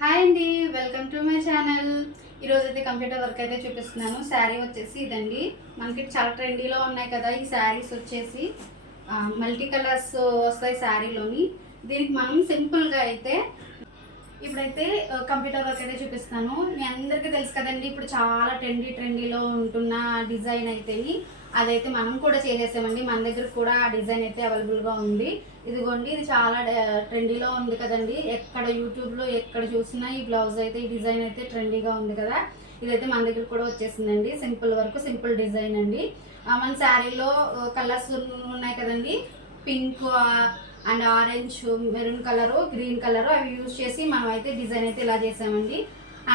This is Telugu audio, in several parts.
హాయ్ అండి, వెల్కమ్ టు మై ఛానల్. ఈరోజు అయితే కంప్యూటర్ వర్క్ అయితే చూపిస్తున్నాను. శారీ వచ్చేసి ఇదండి. మనకి చాలా ట్రెండీలో ఉన్నాయి కదా ఈ శారీస్ వచ్చేసి. మల్టీ కలర్స్ వస్తాయి శారీలోని. దీనికి మనం సింపుల్గా అయితే ఇప్పుడైతే కంప్యూటర్ వర్క్ అయితే చూపిస్తాను. మీ అందరికీ తెలుసు కదండి, ఇప్పుడు చాలా ట్రెండీలో ఉంటున్న డిజైన్ అయితేని అదైతే మనం కూడా చేసేసామండి. మన దగ్గర కూడా ఆ డిజైన్ అయితే అవైలబుల్గా ఉంది. ఇదిగోండి, ఇది చాలా ట్రెండీలో ఉంది కదండి. ఎక్కడ యూట్యూబ్లో ఎక్కడ చూసినా ఈ బ్లౌజ్ అయితే ఈ డిజైన్ అయితే ట్రెండీగా ఉంది కదా. ఇదైతే మన దగ్గర కూడా వచ్చేసిందండి. సింపుల్ వర్క్, సింపుల్ డిజైన్ అండి. మన శారీలో కలర్స్ ఉన్నాయి కదండి, pink and orange, maroon colour, green colour, అవి యూజ్ చేసి మనం అయితే డిజైన్ అయితే ఇలా చేసామండి.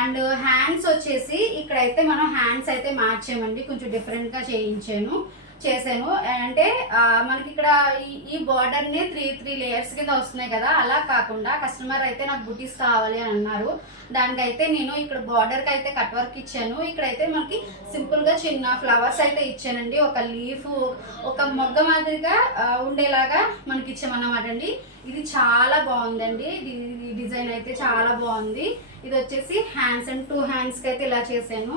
అండ్ హ్యాండ్స్ వచ్చేసి ఇక్కడైతే మనం హ్యాండ్స్ అయితే మార్చామండి. కొంచెం డిఫరెంట్గా చేశాను. అంటే మనకి ఇక్కడ ఈ బార్డర్ని త్రీ లేయర్స్ కింద వస్తున్నాయి కదా, అలా కాకుండా కస్టమర్ అయితే నాకు బుటీస్ కావాలి అని అన్నారు. దానికైతే నేను ఇక్కడ బార్డర్కి అయితే కట్ వర్క్ ఇచ్చాను. ఇక్కడైతే మనకి సింపుల్గా చిన్న ఫ్లవర్స్ అయితే ఇచ్చానండి. ఒక లీఫ్, ఒక మొగ్గ మాదిరిగా ఉండేలాగా మనకి ఇచ్చామన్నమాట అండి. ఇది చాలా బాగుందండి. డిజైన్ అయితే చాలా బాగుంది. ఇది వచ్చేసి హ్యాండ్స్ అండ్ 2 హ్యాండ్స్కి అయితే ఇలా చేశాను.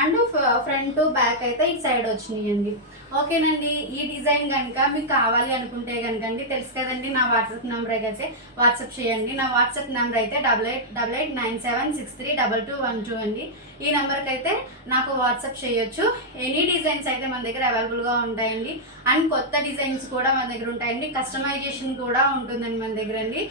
అండ్ ఫ్రంట్ బ్యాక్ అయితే ఈ సైడ్ వచ్చినాయండి. ఓకేనండి, ఈ డిజైన్ కనుక మీకు కావాలి అనుకుంటే కనుక అండి, తెలుసు కదండి, నా వాట్సాప్ నెంబర్ అయితే వాట్సాప్ చేయండి. నా వాట్సాప్ నెంబర్ అయితే 8887632212 అండి. ఈ నెంబర్కి అయితే నాకు వాట్సాప్ చేయొచ్చు. ఎనీ డిజైన్స్ అయితే మన దగ్గర అవైలబుల్గా ఉంటాయండి. అండ్ కొత్త డిజైన్స్ కూడా మన దగ్గర ఉంటాయండి. కస్టమైజేషన్ కూడా ఉంటుందండి మన దగ్గర అండి.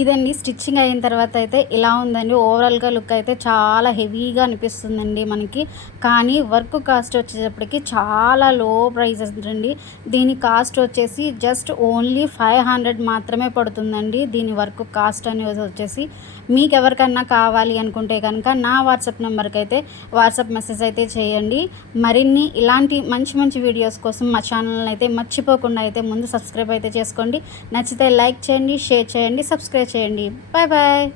ఇదండి స్టిచ్చింగ్ అయిన తర్వాత అయితే ఇలా ఉందండి. ఓవరాల్గా లుక్ అయితే చాలా హెవీగా అనిపిస్తుందండి మనకి. కానీ వర్క్ కాస్ట్ వచ్చేటప్పటికి చాలా లో ప్రైజెస్ అండి. దీని కాస్ట్ వచ్చేసి జస్ట్ ఓన్లీ 500 మాత్రమే పడుతుందండి. దీని వర్క్ కాస్ట్ అనేది వచ్చేసి మీకు ఎవరికన్నా కావాలి అనుకుంటే కనుక నా వాట్సాప్ నెంబర్కి అయితే వాట్సాప్ మెసేజ్ అయితే చేయండి. మరిన్ని ఇలాంటి మంచి వీడియోస్ కోసం మా ఛానల్ని అయితే మర్చిపోకుండా అయితే ముందు సబ్స్క్రైబ్ అయితే చేసుకోండి. నచ్చితే లైక్ చేయండి, షేర్ చేయండి, సబ్స్క్రైబ్ చేయండి. Bye bye.